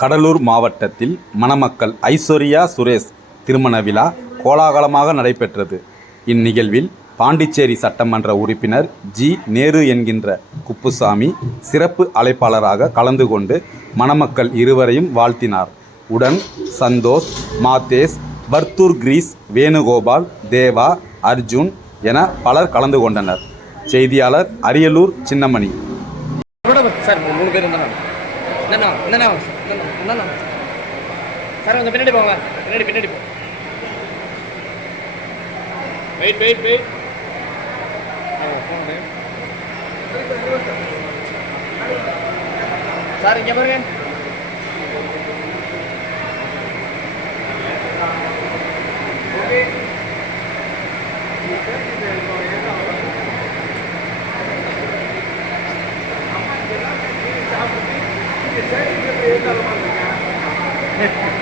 கடலூர் மாவட்டத்தில் மணமக்கள் ஐஸ்வர்யா சுரேஷ் திருமண விழா கோலாகலமாக நடைபெற்றது. இந்நிகழ்வில் பாண்டிச்சேரி சட்டமன்ற உறுப்பினர் ஜி. நேரு என்கின்ற குப்புசாமி சிறப்பு அழைப்பாளராக கலந்து கொண்டு மணமக்கள் இருவரையும் வாழ்த்தினார். உடன் சந்தோஷ் மாத்தேஸ் பர்தூர் கிரீஸ் வேணுகோபால் தேவா அர்ஜுன் என பலர் கலந்து கொண்டனர். செய்தியாளர் அரியலூர் சின்னமணி. சார் மூணு பேர் என்னண்ணா என்னண்ணா என்னண்ணா என்னண்ணா சார் கொஞ்சம் பின்னாடி போங்க பின்னாடி பின்னாடி போ வெயிட் வெயிட் வெயிட் சார் இங்கே பாருங்க Thank you.